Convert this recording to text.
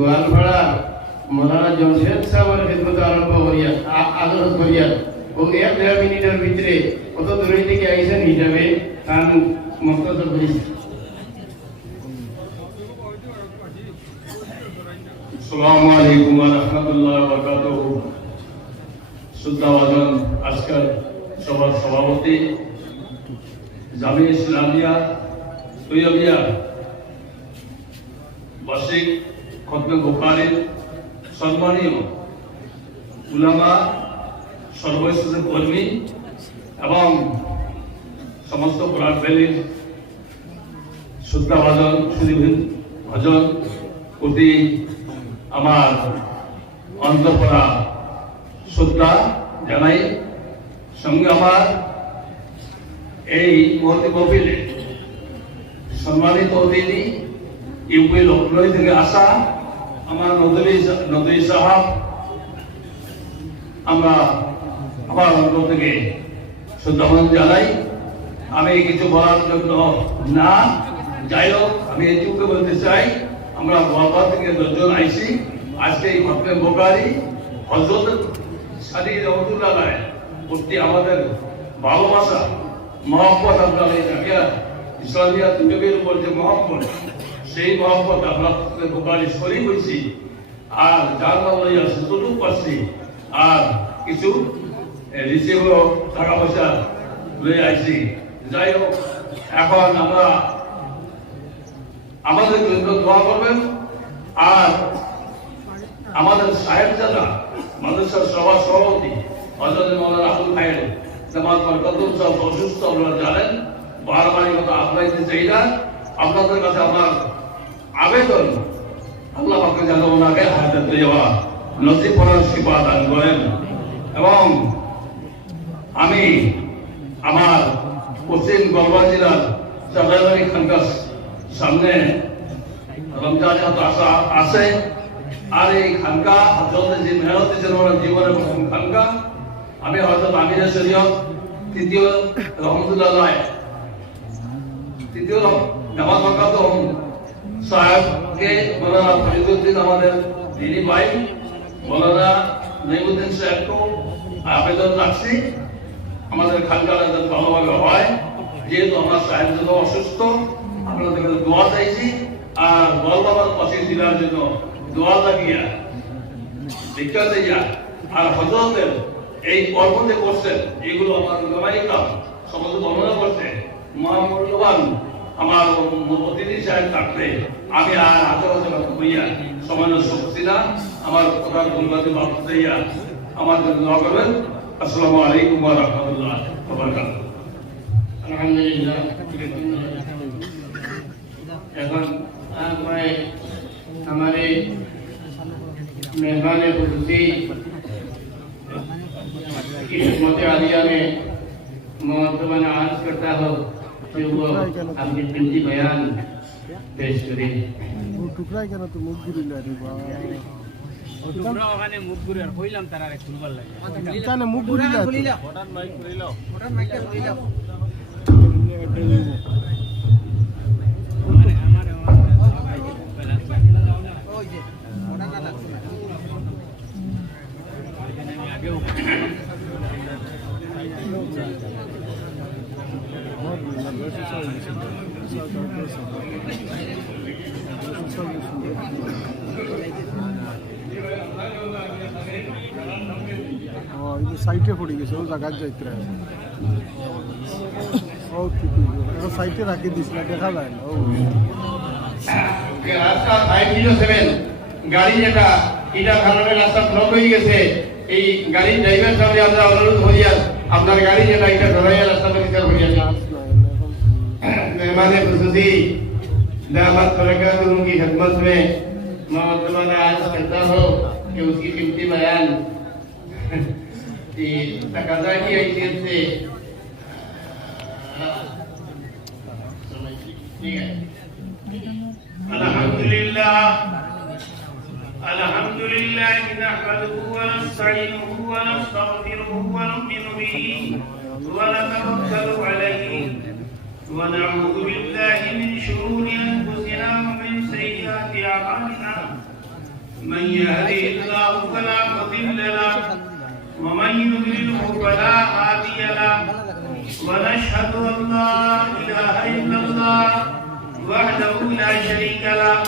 গোয়ালপাড়া মৌলানা জমশেদ সাহেবের খেদমত আরম্ভ করিয়া আদর করিয়া ও এক দেড় মিনিটের ভিতরে কত দূরে থেকে আইসেন হিসাবে তার মন্তব্য করেছে। আসসালামু আলাইকুম ওয়া রাহমাতুল্লাহি ওয়া বারাকাতুহু। সুদ্দাওয়াজন সভাপতি জামি ইসলামিয়া বার্ষিক খতমে বুখারীর সম্মানীয় উলামা সর্বস্তরের কর্মী এবং সমস্ত কোরআন ভ্যালির শ্রদ্ধাভাজন সুদী ভজন প্রতি আমার অন্তঃপরা শ্রদ্ধা জানাই। সঙ্গে আমার এই মুহূর্তে কপিলে সম্মানিত অতিথি ইউপি লক্ষ্ণৌ থেকে আসা আমার নদী নদী সাহাব, আমরা আমার অন্তর থেকে শ্রদ্ধাবান জানাই। আমি কিছু বলার জন্য না। যাই হোক, আমি এটুকু বলতে চাই, আমরা গোয়ালপাড়া থেকে দশজন আইসি আজকে এই খতমে বোকারি হজরত সাদি রহমতুল্লাহ রায় প্রতি আমাদের ভালোবাসা মহব্বত আপনার এই জামিয়া ইসলামিয়া তুলবের উপর যে মহব্বত সেই মহব্বত আমরা বোকারি শরীর হয়েছি আর যার নাম লইয়া সুতলুক পাচ্ছি আর কিছু রিসিভ টাকা পয়সা লয়ে আইছি। যাই হোক, এখন আমরা আমাদের জন্য দোয়া করবেন। আর আমাদের সাহেব জানা মাদ্রাসার সভা সভাপতি হজরত মৌলানা আবুল খায়ের জামাত বরকতুল সব অসুস্থ, আপনারা জানেন, বারবারই কথা আপনাইতে চাই না। আপনাদের কাছে আমার আবেদন। আল্লাহ পাকে যেন ওনাকে হায়াতে দেওয়া নসিব করার শিপা দান করেন। এবং আমি আমার পশ্চিম গলবা জেলার চাঁদাবাড়ি খানকার সামনে রমজান আসা আছে। আর এই খানকা হজরত যে মেহনত দিয়েছেন ওনার জীবনের প্রথম খানকা, আমি হজরত আমির শরীয়ত, তৃতীয় রহমতুল্লাহ তৃতীয় জামাত বরকাত আবেদন রাখছি। ভালোভাবে হয়, যেহেতু আমরা সাহেব অসুস্থ, আপনাদের দোয়া চাইছি। আর বলবাবার পাশে জন্য দোয়া লাগিয়া দীক্ষা দিয়া আর হজরতের এই কর্ম করছেন, এগুলো আমার সমস্ত বর্ণনা করছে মহামূল্যবান আমার অতিথি সাহেব থাকলে আমি আর হাজার হাজার হইয়া সময় নষ্ট করছি না আমার কথা ভুলবাদী ভাবতে ইয়া আমার জন্য দোয়া করবেন আসসালামু আলাইকুম ওয়া রাহমাতুল্লাহ ওয়া বারাকাতুহু আলহামদুলিল্লাহ এখন मैं हमारे मेहमान खुशी की खिदमत आलिया में मोहतमन आज करता हो कि वो अपनी कीमती बयान पेश करें ও টুকরাই কেন তো মুখ ঘুরিল আরে তোমরা ওখানে মুখ ঘুরে আর কইলাম তারা আরে খুলবার লাগে কানে মুখ ঘুরিল হঠাৎ মাইক করিল ও এই সাইটে পড়ে গেছে ও জায়গায় যাইতে ও ঠিক সাইটে রাখি না দেখা যায় না ও রাস্তা ফাইভ জিরো সেভেন গাড়ি যেটা এটা রাস্তা ব্লক হয়ে গেছে এই গাড়ির ড্রাইভার সামনে আমরা অনুরোধ করিয়া, আপনার গাড়ি যেটা, এটা ধরাইয়া রাস্তা পরিষ্কার করিয়া দিন। मेहमान खसूसी दामद फरकर उनकी खदमत में मोहतमान आज करता हो कि उसकी कीमती बयान तकाजा की हैसियत से अल्हम्दुलिल्लाह अल्हम्दुलिल्लाह नहमदुहु व नस्तईनुहु व नस्तगफिरुहु व नु'मिनु बिही व नतवक्कलु अलैहि ونعوذ بالله من شرور أنفسنا ومن سيئات أعمالنا. من يهده الله فلا مضل له، ومن يضلله فلا هادي له. ونشهد أن لا إله إلا الله وحده لا شريك له.